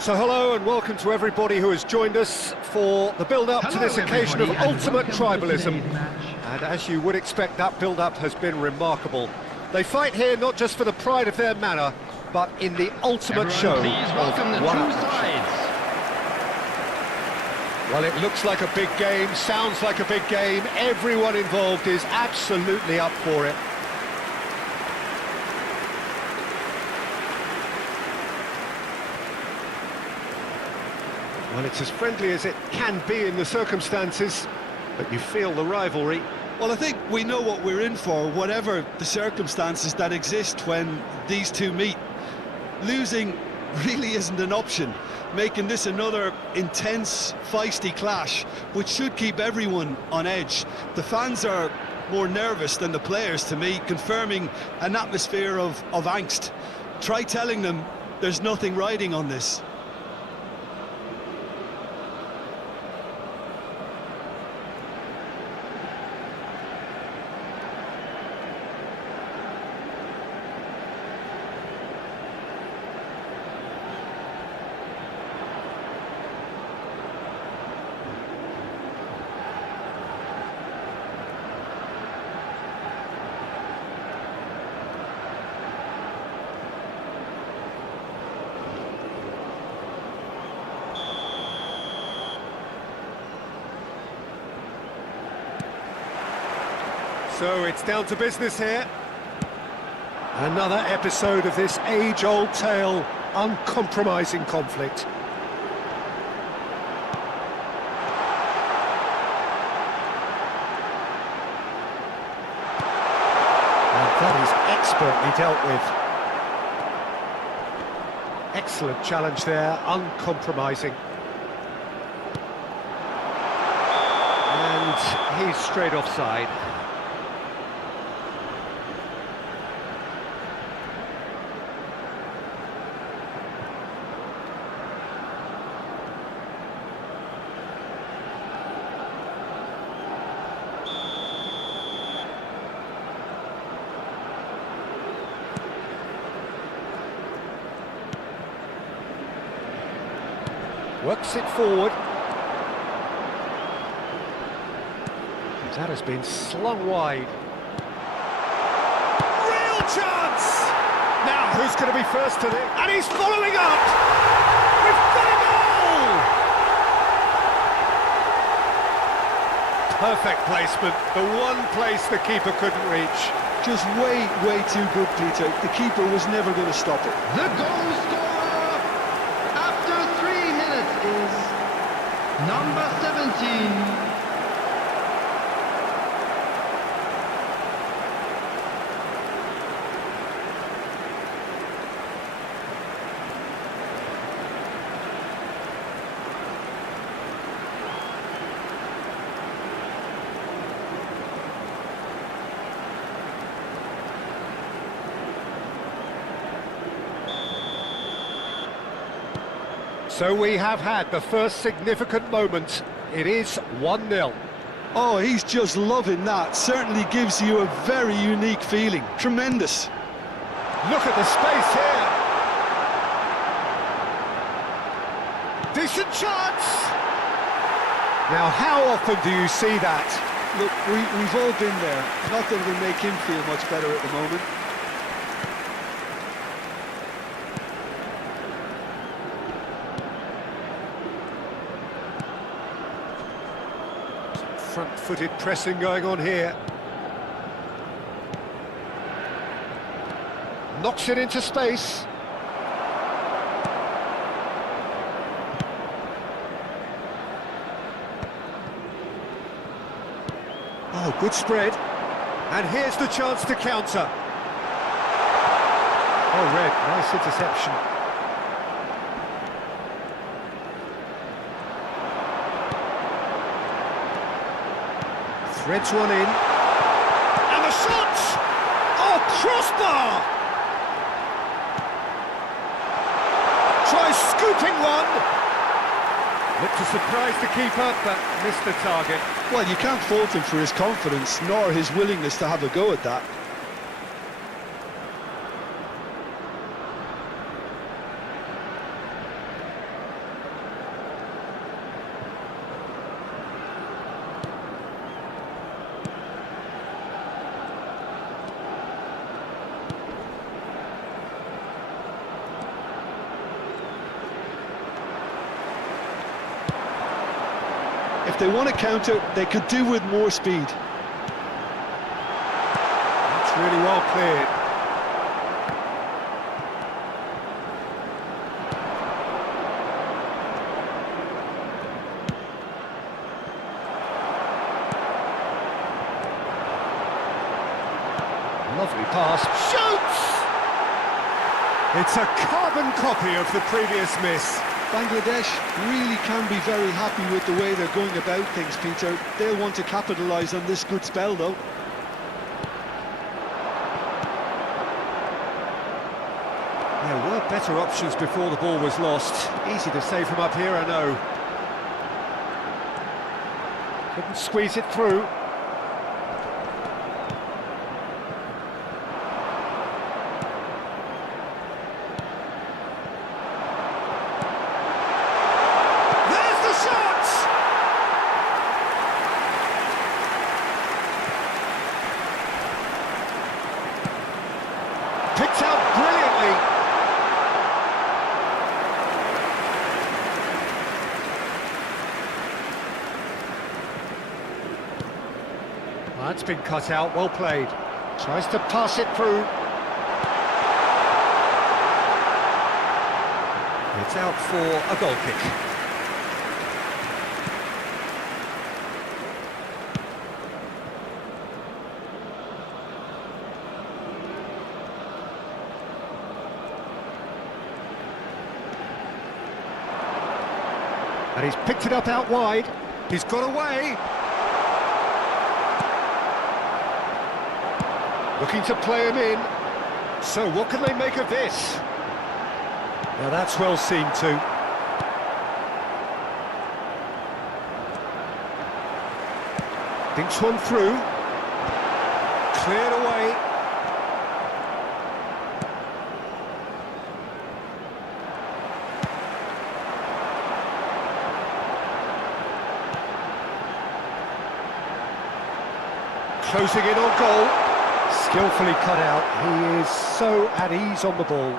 So hello and welcome to everybody who has joined us for the build-up to this occasion of ultimate tribalism. And as you would expect, that build-up has been remarkable. They fight here not just for the pride of their manor, but in the ultimate show of one-upmanship. Well, it looks like a big game, sounds like a big game. Everyone involved is absolutely up for it. Well, it's as friendly as it can be in the circumstances, but you feel the rivalry. Well, I think we know what we're in for, whatever the circumstances that exist when these two meet. Losing really isn't an option, making this another intense, feisty clash, which should keep everyone on edge. The fans are more nervous than the players, to me, confirming an atmosphere of angst. Try telling them there's nothing riding on this. So it's down to business here. Another episode of this age-old tale, uncompromising conflict. And that is expertly dealt with. Excellent challenge there, uncompromising. And he's straight offside. Works it forward. That has been slung wide. Real chance! Now, who's going to be first to the... And he's following up! We've got a goal! Perfect placement. The one place the keeper couldn't reach. Just way too good, Peter. The keeper was never going to stop it. The goal scorer after 3 minutes is number 17. So we have had the first significant moment. It is 1-0. Oh, he's just loving that. Certainly gives you a very unique feeling. Tremendous. Look at the space here. Decent chance. Now, how often do you see that? Look, we've all been there. Not that it'll make him feel much better at the moment. Front-footed pressing going on here. Knocks it into space. Oh, good spread. And here's the chance to counter. Oh, red, nice interception. Threads one in. And the shot! Oh, crossbar! Tries scooping one. Looked to surprise the keeper, but missed the target. Well, you can't fault him for his confidence, nor his willingness to have a go at that. If they want to counter, they could do with more speed. That's really well cleared. Lovely pass. Shoots! It's a carbon copy of the previous miss. Bangladesh really can be very happy with the way they're going about things, Peter. They'll want to capitalise on this good spell, though. There were better options before the ball was lost. Easy to say from up here, I know. Couldn't squeeze it through. Picked out brilliantly. That's been cut out, well played. Tries to pass it through. It's out for a goal kick. And he's picked it up out wide. He's got away. Looking to play him in. So what can they make of this? Now that's well seen too. Thinks one through. Cleared away. Closing in on goal. Skillfully cut out. He is so at ease on the ball.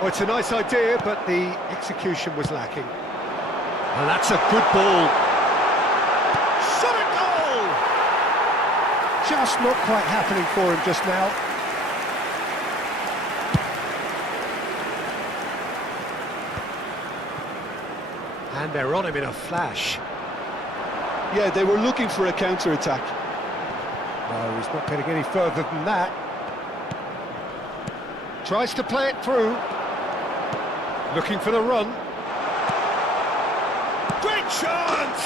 Oh, it's a nice idea, but the execution was lacking. And that's a good ball. Shot at goal! Just not quite happening for him just now. And they're on him in a flash. Yeah, they were looking for a counter-attack. No, he's not getting any further than that. Tries to play it through. Looking for the run. Great chance!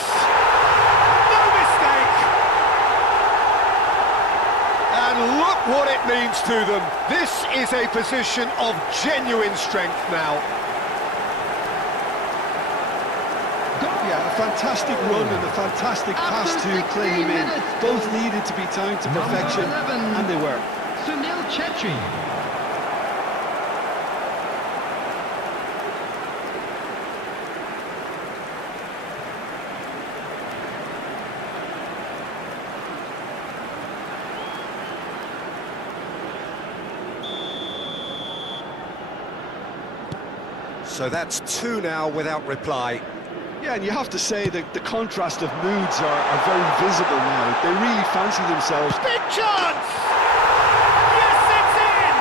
No mistake! And look what it means to them. This is a position of genuine strength now. Yeah, a fantastic run and a fantastic pass to play him in. Both needed to be timed to perfection, and they were. Sunil Chetri. So that's two now without reply. Yeah, and you have to say that the contrast of moods are very visible now. They really fancy themselves. Big chance! Yes, it's in!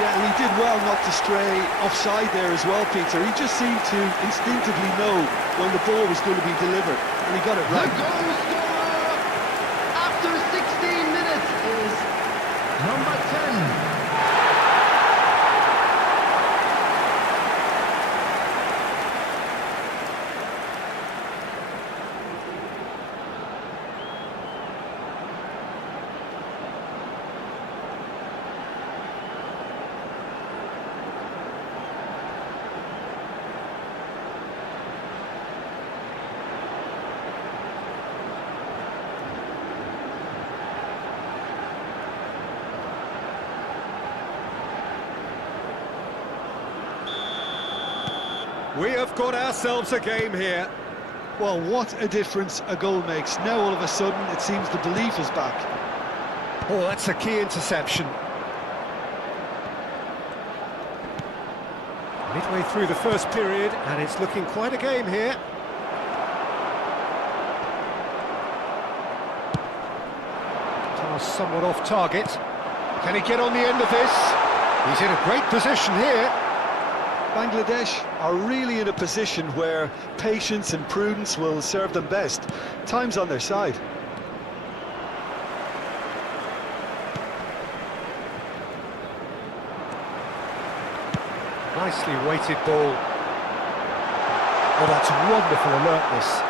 Yeah, and he did well not to stray offside there as well, Peter. He just seemed to instinctively know when the ball was going to be delivered, and he got it The right. goal scorer after 16 minutes is number 10. We have got ourselves a game here. Well, what a difference a goal makes. Now all of a sudden it seems the belief is back. Oh, that's a key interception. Midway through the first period, and it's looking quite a game here. Pass somewhat off target. Can he get on the end of this? He's in a great position here. Bangladesh are really in a position where patience and prudence will serve them best. Time's on their side. Nicely weighted ball. Oh, that's wonderful alertness.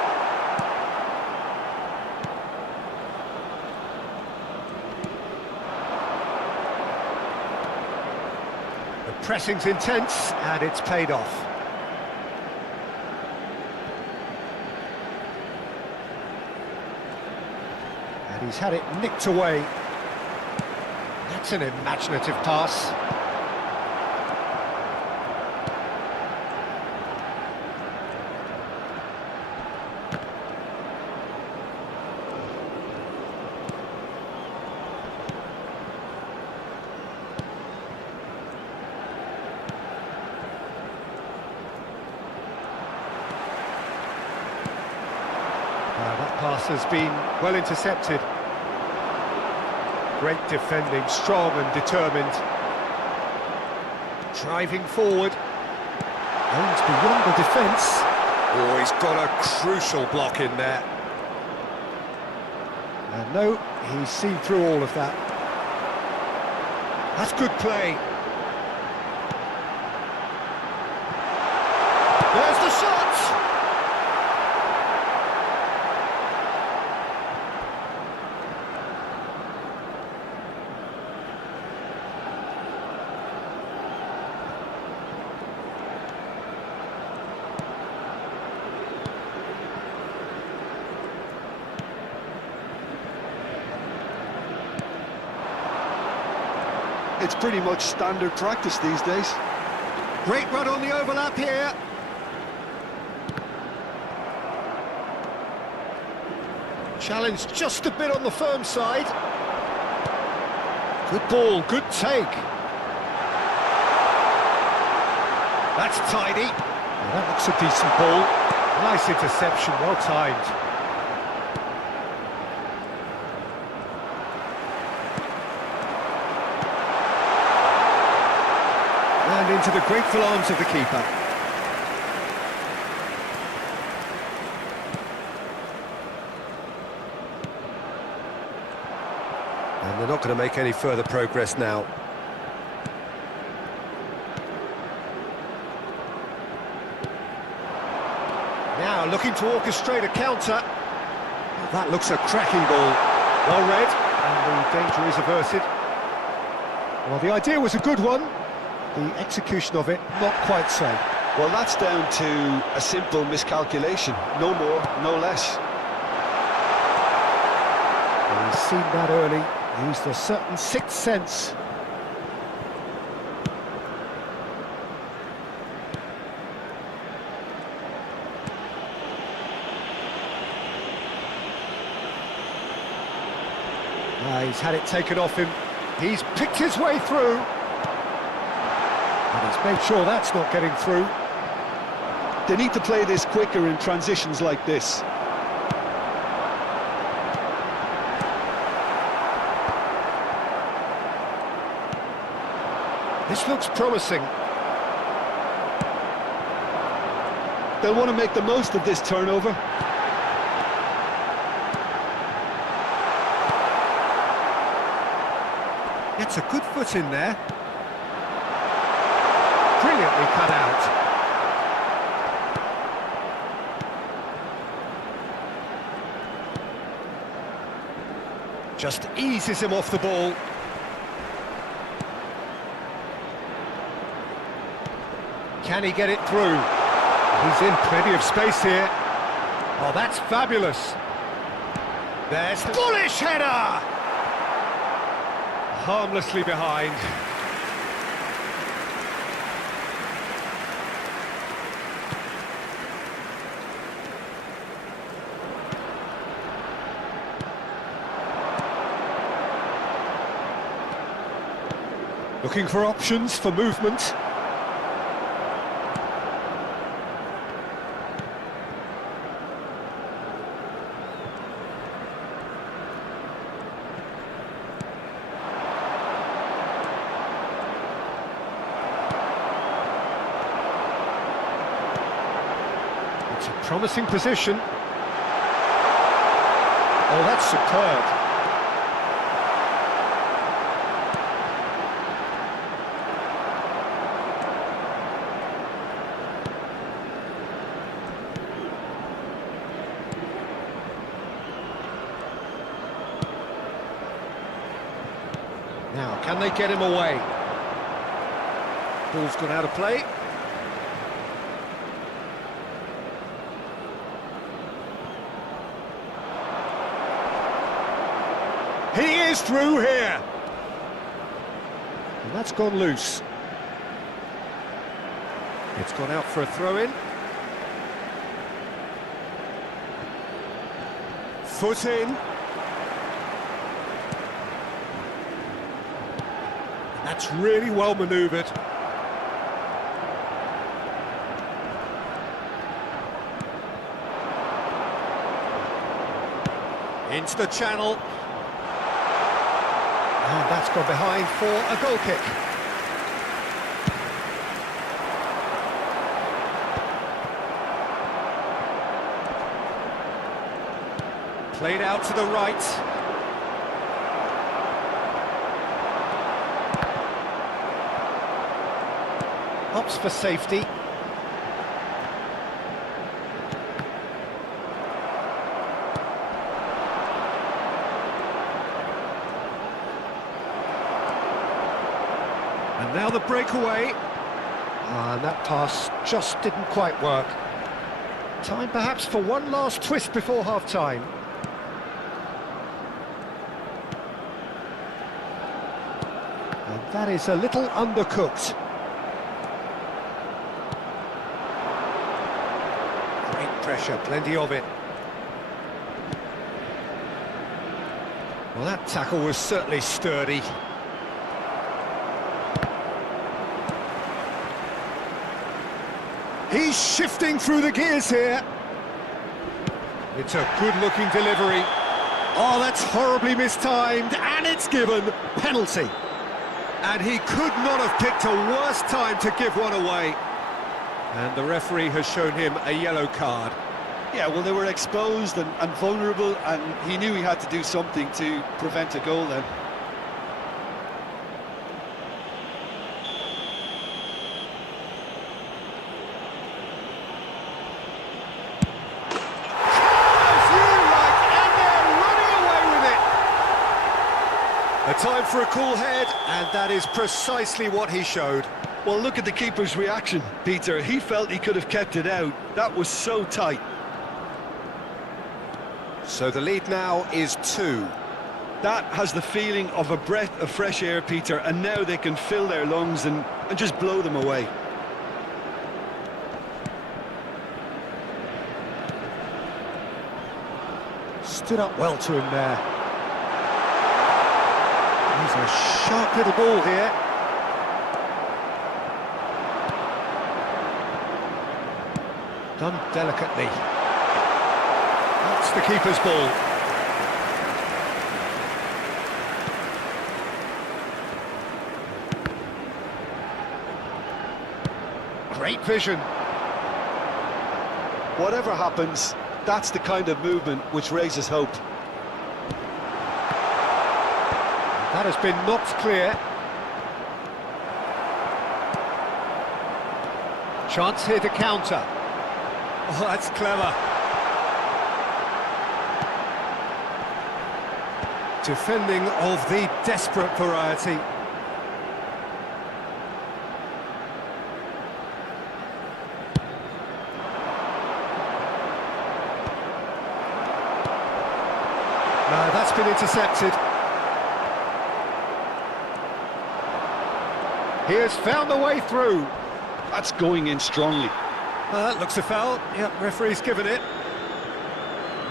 The pressing's intense, and it's paid off. And he's had it nicked away. That's an imaginative pass. That pass has been well intercepted. Great defending, strong and determined. Driving forward. Aims beyond the defence. Oh, he's got a crucial block in there. And no, he's seen through all of that. That's good play. There's the shot! It's pretty much standard practice these days. Great run on the overlap here. Challenge just a bit on the firm side. Good ball, good take. That's tidy. Well, that looks a decent ball. Nice interception, well timed. And into the grateful arms of the keeper. And they're not going to make any further progress now. Now looking to orchestrate a counter. Well, that looks a cracking ball. Well read, and the danger is averted. Well, the idea was a good one. The execution of it, not quite so. Well, that's down to a simple miscalculation. No more, no less. Well, he's seen that early, used a certain sixth sense. He's had it taken off him. He's picked his way through. And he's made sure that's not getting through. They need to play this quicker in transitions like this. This looks promising. They'll want to make the most of this turnover. Gets a good foot in there. Brilliantly cut out. Just eases him off the ball. Can he get it through? He's in plenty of space here. Oh, that's fabulous. There's the bullish header! Harmlessly behind. Looking for options for movement. It's a promising position. Oh, that's superb. Now, can they get him away? Ball's gone out of play. He is through here. And that's gone loose. It's gone out for a throw-in. Foot in. That's really well manoeuvred. Into the channel. And that's gone behind for a goal kick. Played out to the right. Opts for safety. And now the breakaway. And that pass just didn't quite work. Time perhaps for one last twist before half-time. And that is a little undercooked. Great pressure, plenty of it. Well, that tackle was certainly sturdy. He's shifting through the gears here. It's a good-looking delivery. Oh, that's horribly mistimed, and it's given penalty. And he could not have picked a worse time to give one away. And the referee has shown him a yellow card. Yeah, well, they were exposed and vulnerable, and he knew he had to do something to prevent a goal then. A time for a cool head, and that is precisely what he showed. Well, look at the keeper's reaction, Peter. He felt he could have kept it out. That was so tight. So the lead now is 2. That has the feeling of a breath of fresh air, Peter, and now they can fill their lungs and just blow them away. Stood up well to him there. He's a sharp little ball here. Done delicately. That's the keeper's ball. Great vision. Whatever happens, that's the kind of movement which raises hope. That has been knocked clear. Chance here to counter. Oh, that's clever. Defending of the desperate variety. No, that's been intercepted. He has found a way through. That's going in strongly. That looks a foul. Yep, referee's given it.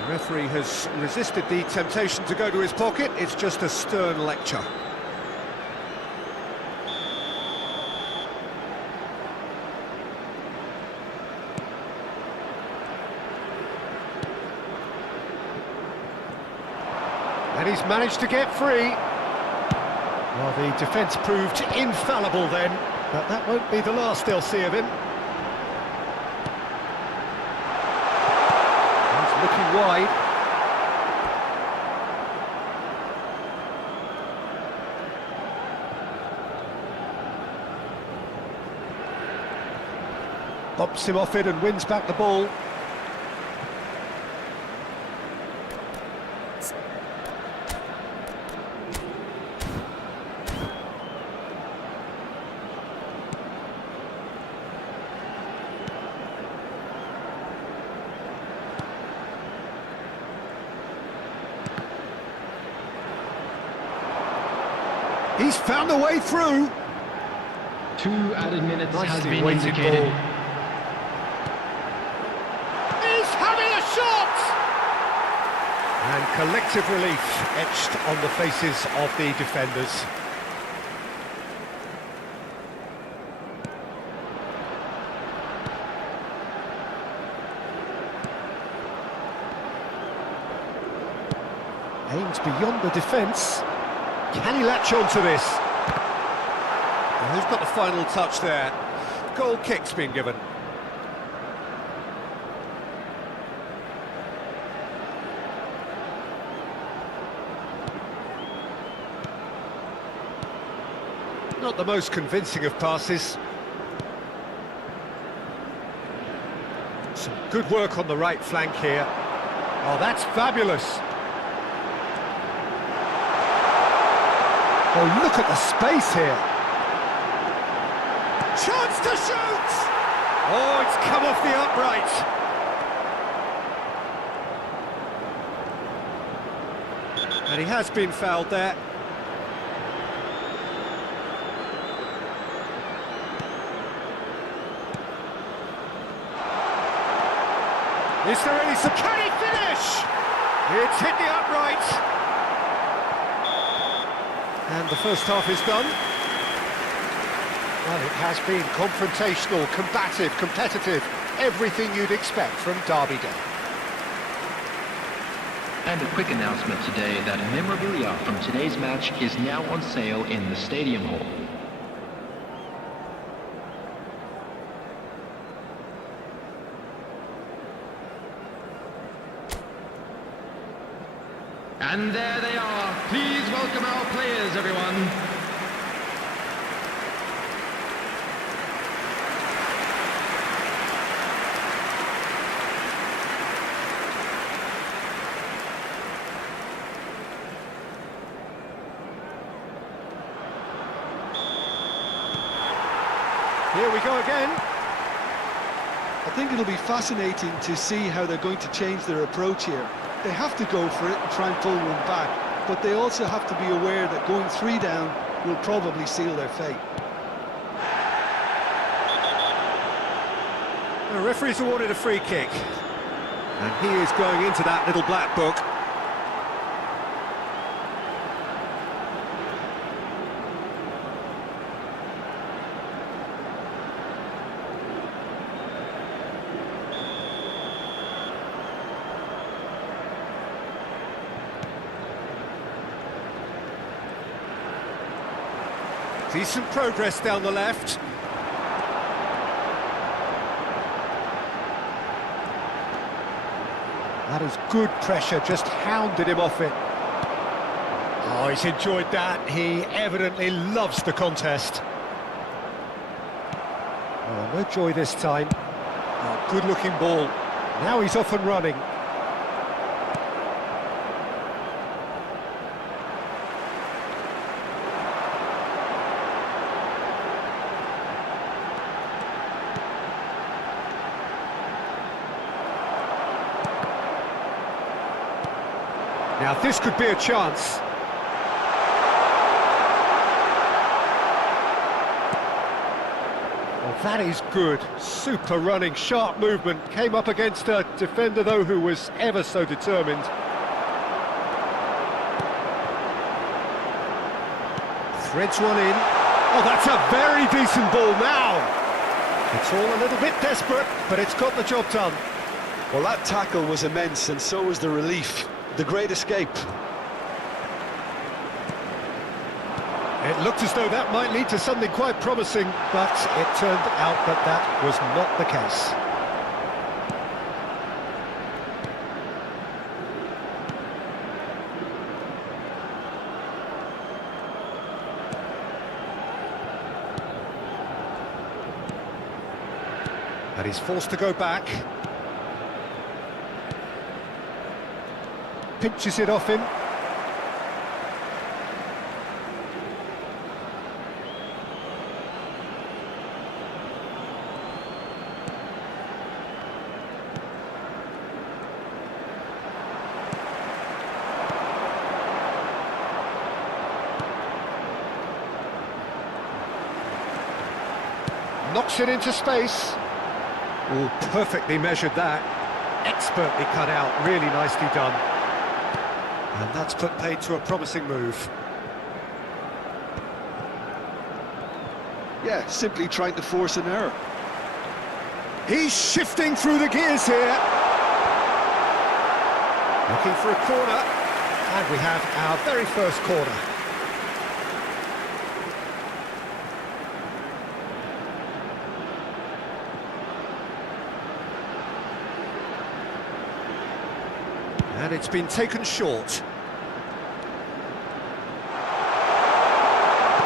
The referee has resisted the temptation to go to his pocket. It's just a stern lecture. And he's managed to get free. Well, the defence proved infallible then, but that won't be the last they'll see of him. wide. Bops him off it and wins back the ball. He's found a way through. 2 added minutes has Nicely been weighted indicated. ball. He's having a shot! And collective relief etched on the faces of the defenders. Aims beyond the defence. Can he latch on to this? And who's got the final touch there? Goal kick's been given. Not the most convincing of passes. Some good work on the right flank here. Oh, that's fabulous. Oh, look at the space here. Chance to shoot! Oh, it's come off the upright. And he has been fouled there. Is there any... Can he finish? It's hit the upright. And the first half is done. Well, it has been confrontational, combative, competitive, everything you'd expect from Derby Day. And a quick announcement today that memorabilia from today's match is now on sale in the Stadium Hall. And there they are. Please welcome our players, everyone. Here we go again. I think it'll be fascinating to see how they're going to change their approach here. They have to go for it and try and pull one back, but they also have to be aware that going 3 down will probably seal their fate. The referee's awarded a free kick. And he is going into that little black book. Decent progress down the left. That is good pressure, just hounded him off it. Oh, he's enjoyed that. He evidently loves the contest. Oh, no joy this time. Oh, good-looking ball. Now he's off and running. Now this could be a chance. Well, that is good. Super running, sharp movement. Came up against a defender, though, who was ever so determined. Threads one in. Oh, that's a very decent ball now. It's all a little bit desperate, but it's got the job done. Well, that tackle was immense, and so was the relief. The great escape. It looked as though that might lead to something quite promising, but it turned out that that was not the case. And he's forced to go back. Pinches it off him. Knocks it into space. Oh, perfectly measured that. Expertly cut out, really nicely done. And that's put paid to a promising move. Yeah, simply trying to force an error. He's shifting through the gears here. Looking for a corner. And we have our very first corner. And it's been taken short.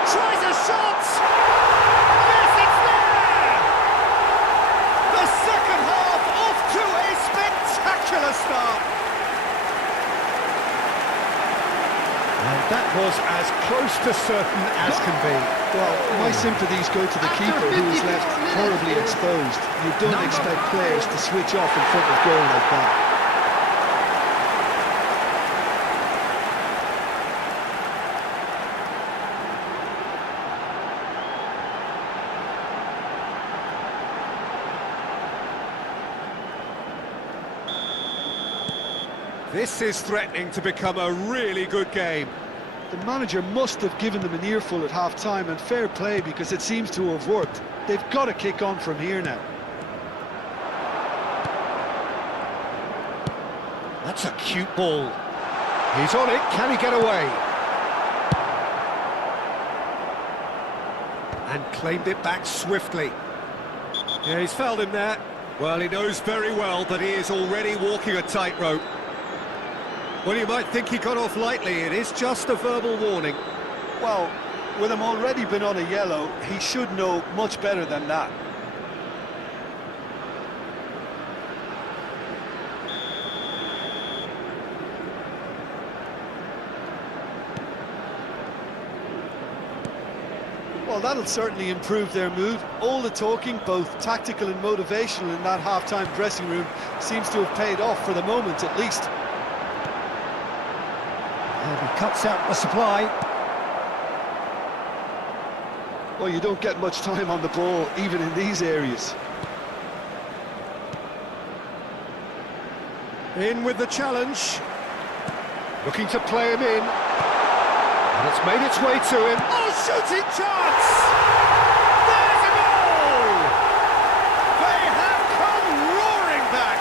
Tries a shot! Yes, it's there! The second half off to a spectacular start. And that was as close to certain as can be. Well, my sympathies go to the keeper who was left horribly exposed. You don't expect players to switch off in front of goal like that. This is threatening to become a really good game. The manager must have given them an earful at half-time, and fair play because it seems to have worked. They've got to kick on from here now. That's a cute ball. He's on it, can he get away? And claimed it back swiftly. Yeah, he's fouled him there. Well, he knows very well that he is already walking a tightrope. Well, you might think he got off lightly. It is just a verbal warning. Well, with him already been on a yellow, he should know much better than that. Well, that'll certainly improve their mood. All the talking, both tactical and motivational in that half-time dressing room, seems to have paid off for the moment at least. And he cuts out the supply. Well, you don't get much time on the ball, even in these areas. In with the challenge. Looking to play him in. And it's made its way to him. Oh, shooting chance! There's a goal! They have come roaring back!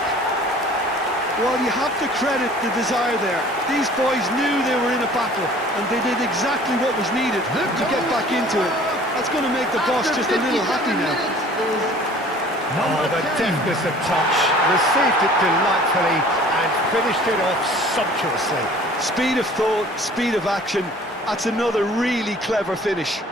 Well, you have to credit the desire there. These boys knew they were in a battle, and they did exactly what was needed to get back into it. That's going to make the boss just a little happy now. Oh, the deftness of touch. Received it delightfully and finished it off sumptuously. Speed of thought, speed of action. That's another really clever finish.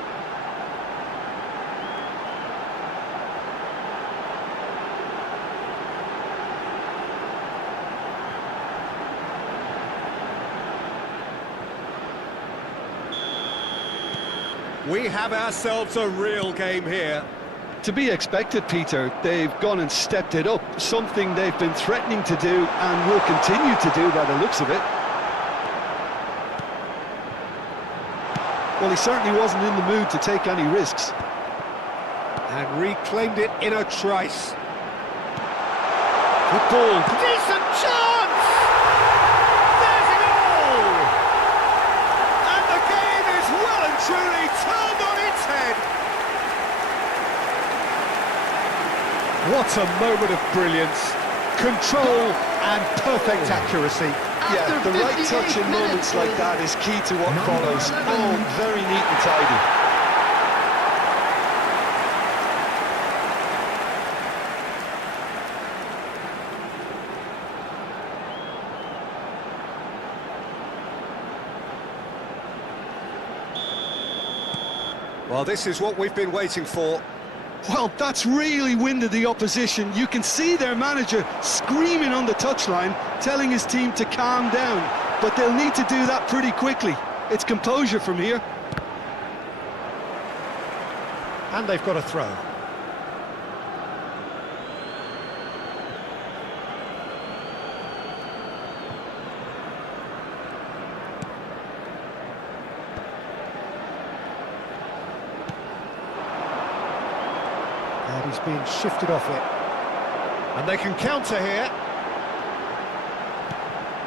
We have ourselves a real game here. To be expected, Peter. They've gone and stepped it up, something they've been threatening to do and will continue to do by the looks of it. Well, he certainly wasn't in the mood to take any risks. And reclaimed it in a trice. Good ball. Decent chance! There's a goal! And the game is well and truly turned on its head. What a moment of brilliance. Control and perfect accuracy. Yeah, the right touch in moments like that is key to what follows. Oh, very neat and tidy. Well, this is what we've been waiting for. Well, that's really winded the opposition. You can see their manager screaming on the touchline, telling his team to calm down. But they'll need to do that pretty quickly. It's composure from here. And they've got a throw. And he's being shifted off it. And they can counter here.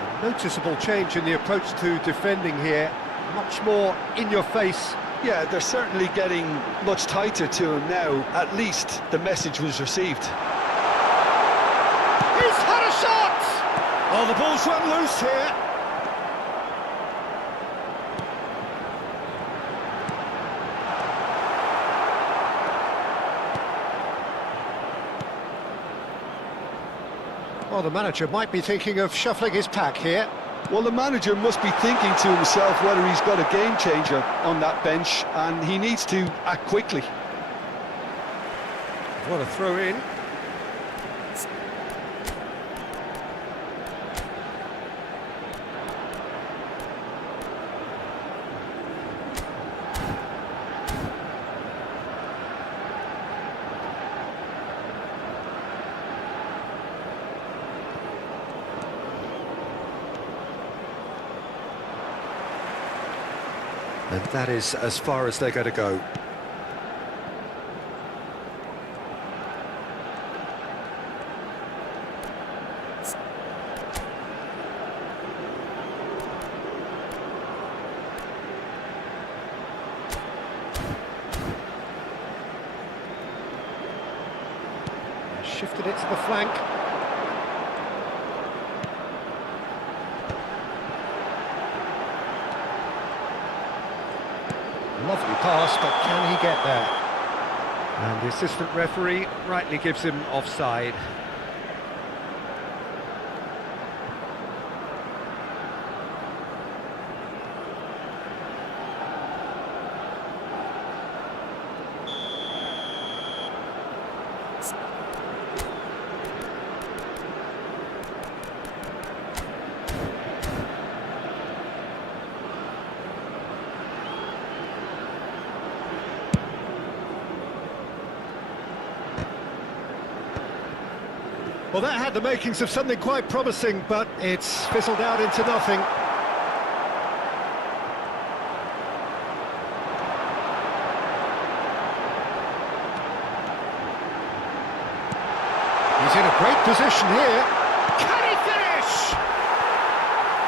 A noticeable change in the approach to defending here. Much more in your face. Yeah, they're certainly getting much tighter to him now. At least the message was received. He's had a shot! Oh, the ball's run loose here. Well, the manager might be thinking of shuffling his pack here. Well, the manager must be thinking to himself whether he's got a game changer on that bench, and he needs to act quickly. What a throw in. And that is as far as they're going to go. Shifted it to the flank. Lovely pass, but can he get there? And the assistant referee rightly gives him offside. Well, that had the makings of something quite promising, but it's fizzled out into nothing. He's in a great position here. Can he finish?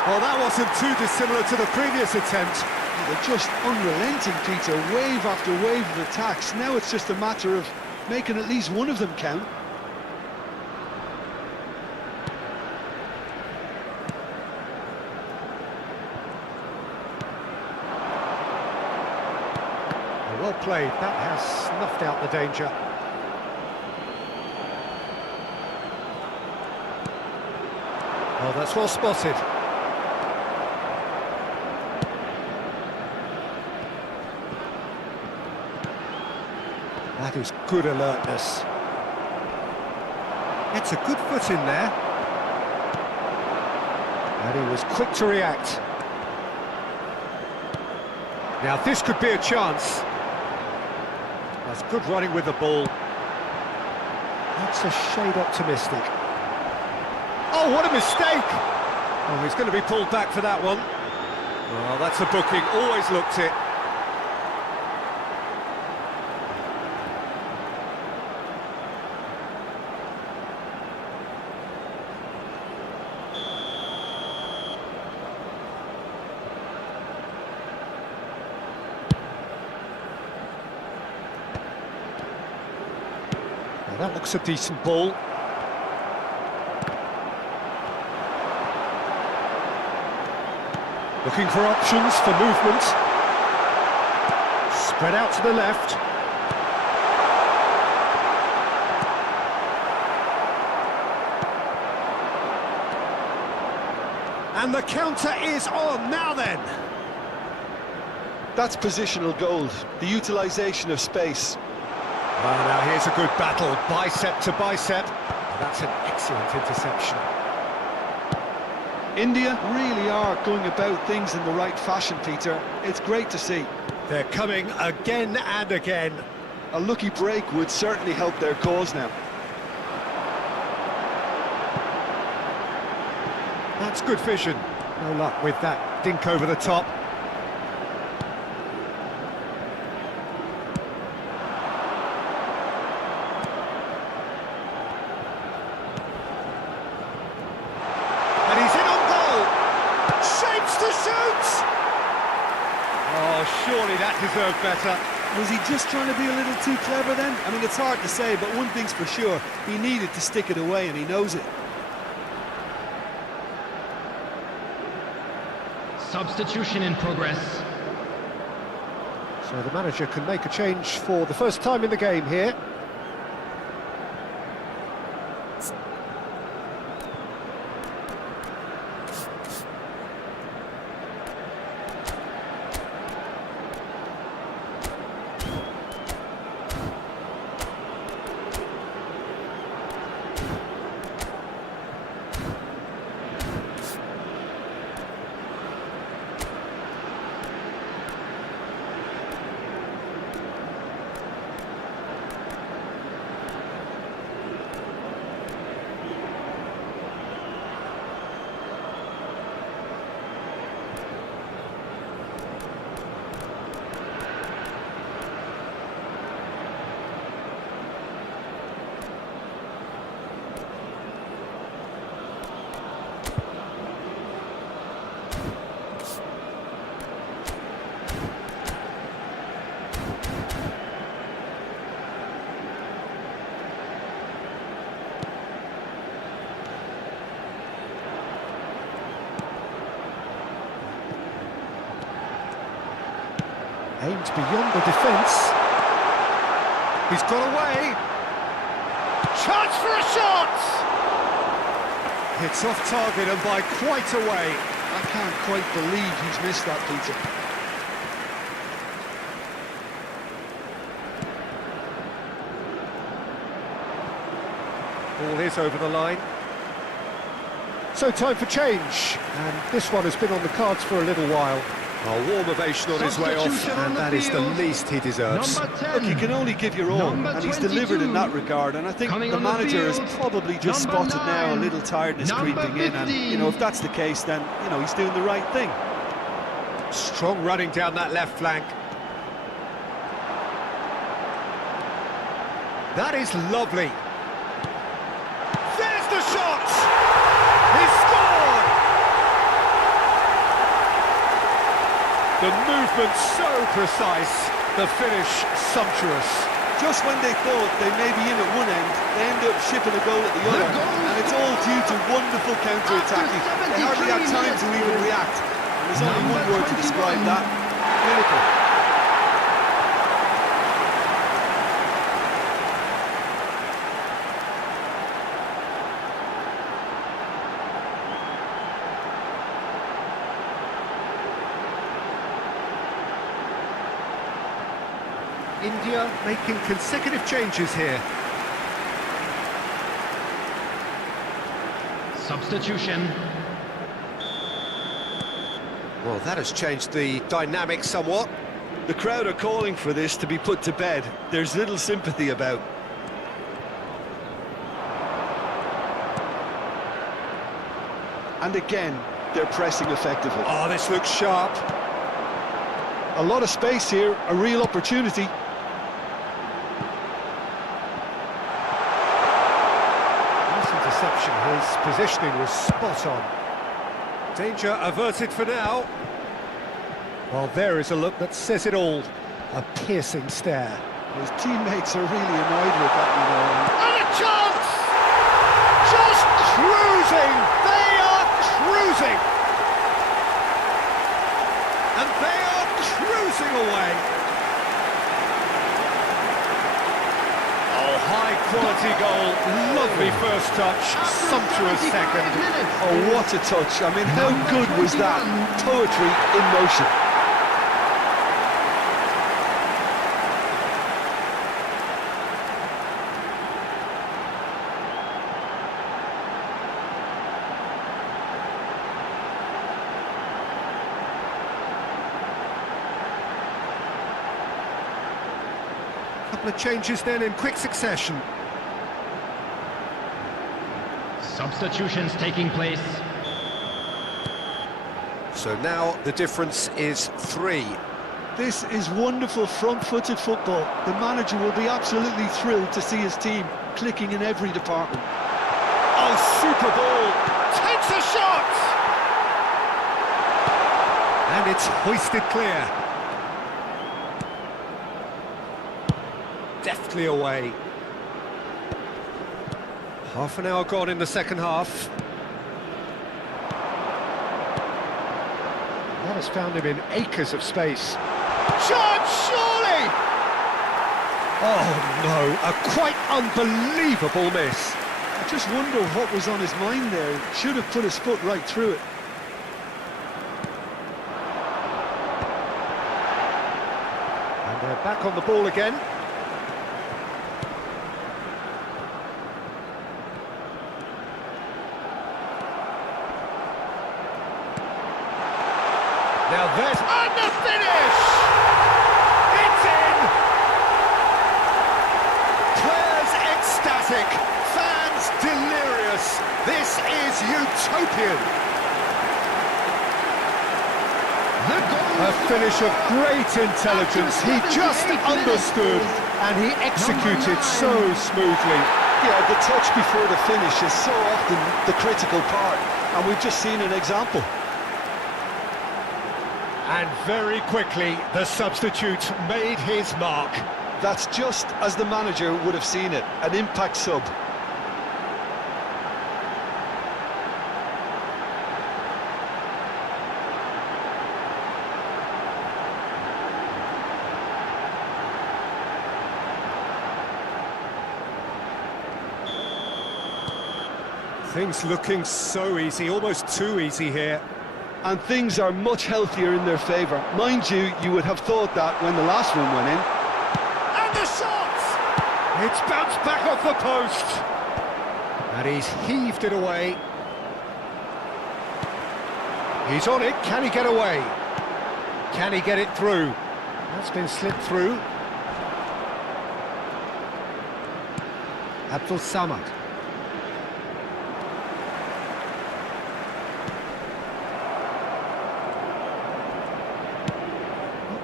Well, that wasn't too dissimilar to the previous attempt. They're just unrelenting, Peter, wave after wave of attacks. Now it's just a matter of making at least one of them count. Well played, that has snuffed out the danger. Oh, that's well spotted. That is good alertness. It's a good foot in there. And he was quick to react. Now this could be a chance. That's good running with the ball. That's a shade optimistic. Oh, what a mistake! Oh, he's going to be pulled back for that one. Well, that's a booking, always looked it. Now that looks a decent ball. Looking for options for movement. Spread out to the left. And the counter is on, now then. That's positional gold, the utilisation of space. Well, now here's a good battle, bicep to bicep. That's an excellent interception. India really are going about things in the right fashion, Peter. It's great to see. They're coming again and again. A lucky break would certainly help their cause now. That's good vision. No luck with that dink over the top. And he's in on goal. Shapes to shoot! Oh, surely that deserved better. Was he just trying to be a little too clever then? I mean, it's hard to say, but one thing's for sure. He needed to stick it away, and he knows it. Substitution in progress. So the manager can make a change for the first time in the game here. Aimed beyond the defence. He's got away. Chance for a shot! It's off target and by quite a way. I can't quite believe he's missed that, Peter. Ball is over the line. So time for change, and this one has been on the cards for a little while. A warm ovation on his way off, Substitution on and the that is the field. least he deserves. Number 10. Look, you can only give your all, Number and he's 22. delivered in that regard, and I think Coming the on the manager has field. probably just Number spotted now a 9. little tiredness Number creeping in, and, 15. you know, if that's the case, then, you know, he's doing the right thing. Strong running down that left flank. That is lovely. There's the shot! He scored! The movement so precise, the finish sumptuous. Just when they thought they may be in at one end, they end up shipping a goal at the other, and it's all due to wonderful counter-attacking. They hardly had time to even react. And there's only one word to describe that: clinical. India making consecutive changes here. Substitution. Well, that has changed the dynamic somewhat. The crowd are calling for this to be put to bed. There's little sympathy about. And again, they're pressing effectively. Oh, this looks sharp. A lot of space here, a real opportunity. Nice interception, his positioning was spot on. Danger averted for now. Well, there is a look that says it all. A piercing stare. His teammates are really annoyed with that, you know. And a chance! Just cruising! They are cruising! And they are cruising away! Oh, high-quality goal. Lovely first touch, sumptuous second. Oh, what a touch. I mean, how good was that? Poetry in motion. Couple of changes then in quick succession. Substitutions taking place. So now the difference is 3. This is wonderful front-footed football. The manager will be absolutely thrilled to see his team clicking in every department. Oh, super ball! Takes a shot! And it's hoisted clear. Deftly away. Half an hour gone in the second half. That has found him in acres of space. Shot, surely! Oh no, a quite unbelievable miss. I just wonder what was on his mind there. Should have put his foot right through it. And they're back on the ball again. Now there's... And the finish! It's in! Players ecstatic, fans delirious. This is utopian. A finish of great intelligence. He just understood and he executed so smoothly. Yeah, the touch before the finish is so often the critical part, and we've just seen an example. And very quickly, the substitute made his mark. That's just as the manager would have seen it, an impact sub. Things looking so easy, almost too easy here. And things are much healthier in their favour. Mind you, you would have thought that when the last one went in. And the shot! It's bounced back off the post. And he's heaved it away. He's on it, can he get away? Can he get it through? That's been slipped through. Abdul Samad.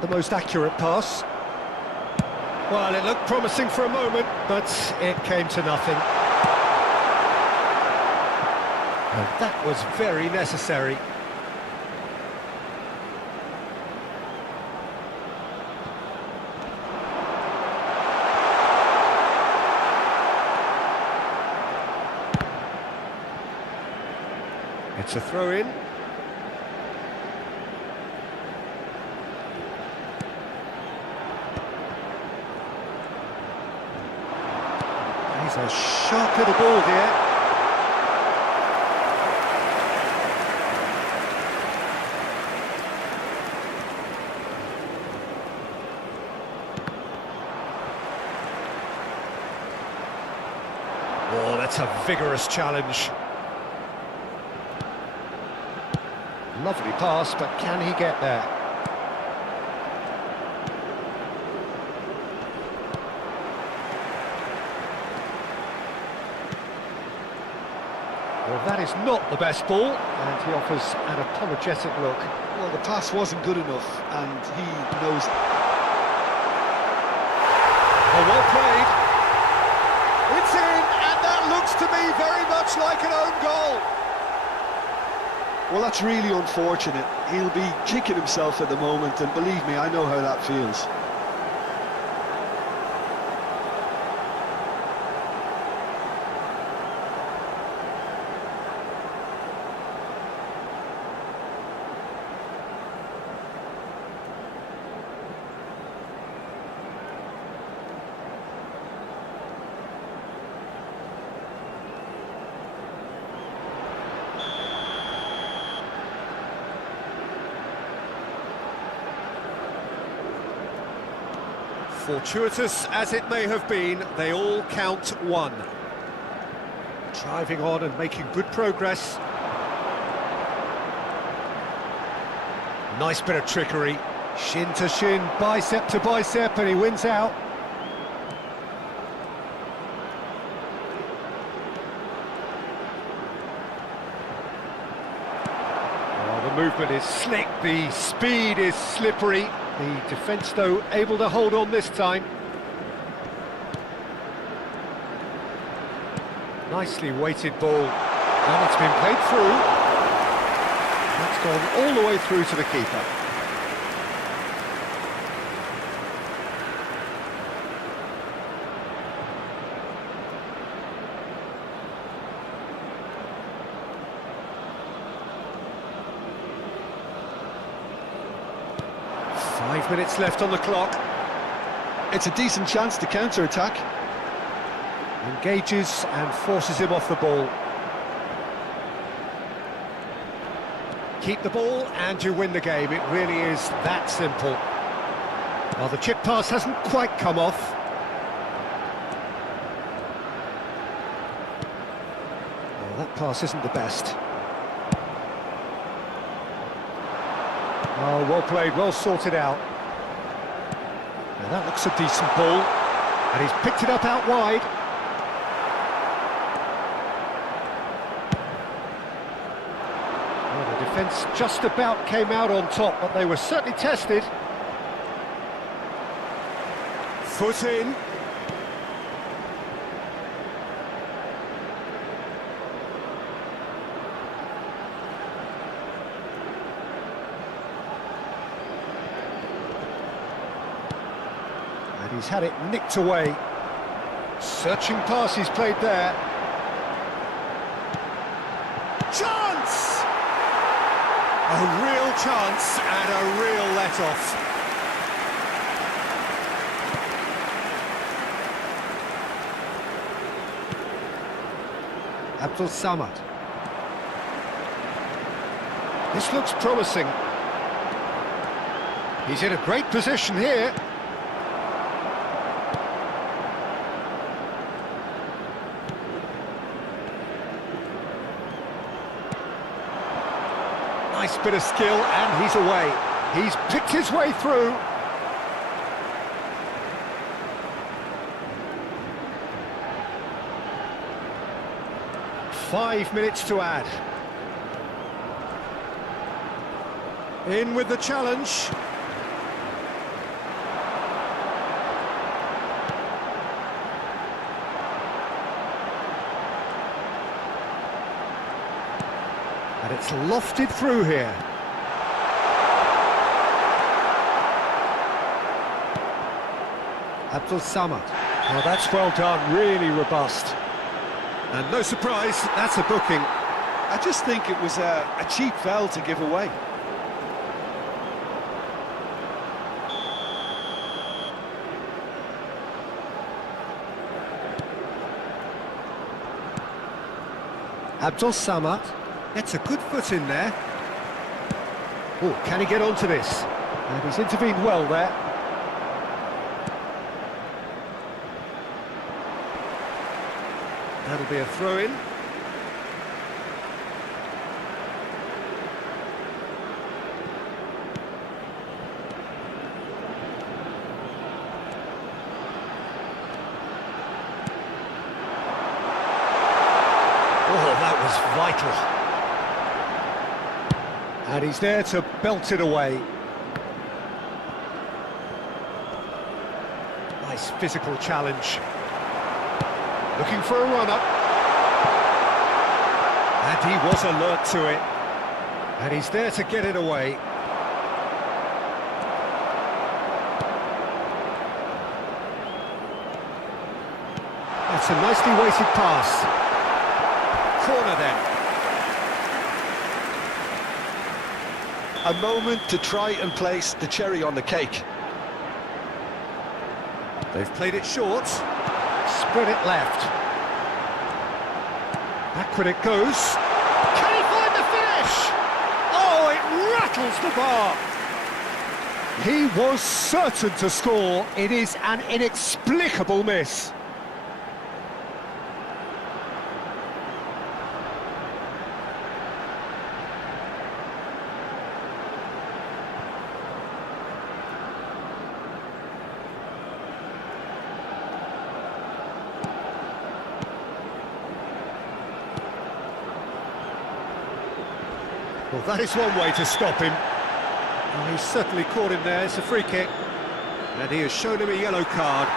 The most accurate pass. Well, it looked promising for a moment, but it came to nothing. And that was very necessary. It's a throw-in. He's a sharp little ball here. Oh, that's a vigorous challenge. Lovely pass, but can he get there? Well, that is not the best ball, and he offers an apologetic look. Well, the pass wasn't good enough, and he knows it. Oh, well played. It's in, and that looks to me very much like an own goal. Well, that's really unfortunate. He'll be kicking himself at the moment, and believe me, I know how that feels. Fortuitous as it may have been, they all count one. Driving on and making good progress. Nice bit of trickery. Shin to shin, bicep to bicep, and he wins out. movement is slick, the speed is slippery. The defence, though, able to hold on this time. Nicely weighted ball, and it's been played through. That's gone all the way through to the keeper. Five minutes left on the clock. It's a decent chance to counter-attack. Engages and forces him off the ball. Keep the ball and you win the game. It really is that simple. Well, the chip pass hasn't quite come off. Well, that pass isn't the best. Oh, well played, well sorted out. Now that looks a decent ball, and he's picked it up out wide. Well, the defence just about came out on top, but they were certainly tested. Foot in. And he's had it nicked away. Searching pass he's played there. Chance! A real chance and a real let-off. Abdul Samad. This looks promising. He's in a great position here. Nice bit of skill, and he's away. He's picked his way through. Five minutes to add. In with the challenge. And it's lofted through here. Abdul Samad. Oh, that's well done, really robust. And no surprise, that's a booking. I just think it was a cheap foul to give away. Abdul Samad gets a good foot in there. Oh, can he get onto this? And he's intervened well there. That'll be a throw-in. Oh, that was vital. And he's there to belt it away. Nice physical challenge. Looking for a run-up. And he was alert to it. And he's there to get it away. That's a nicely weighted pass. Corner then. A moment to try and place the cherry on the cake. They've played it short. Spread it left. Backward it goes. Can he find the finish? Oh, it rattles the bar. He was certain to score. It is an inexplicable miss. Well, that is one way to stop him. Oh, he's certainly caught him there. It's a free kick. And he has shown him a yellow card.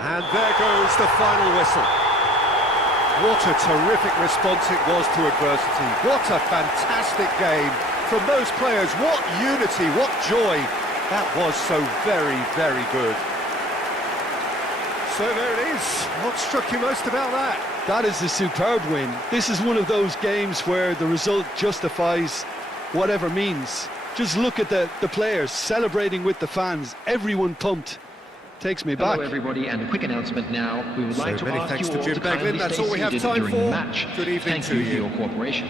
And there goes the final whistle. What a terrific response it was to adversity. What a fantastic game from those players. What unity, what joy. That was so very, very good. So there it is. What struck you most about that? That is a superb win. This is one of those games where the result justifies whatever means. Just look at the players celebrating with the fans. Everyone pumped. Takes me back. Hello everybody, and a quick announcement now. We would like to many ask thanks you to all Jim to Beglin. kindly That's stay all we have seated time during the for. match. Good evening Thank to you you. for your cooperation.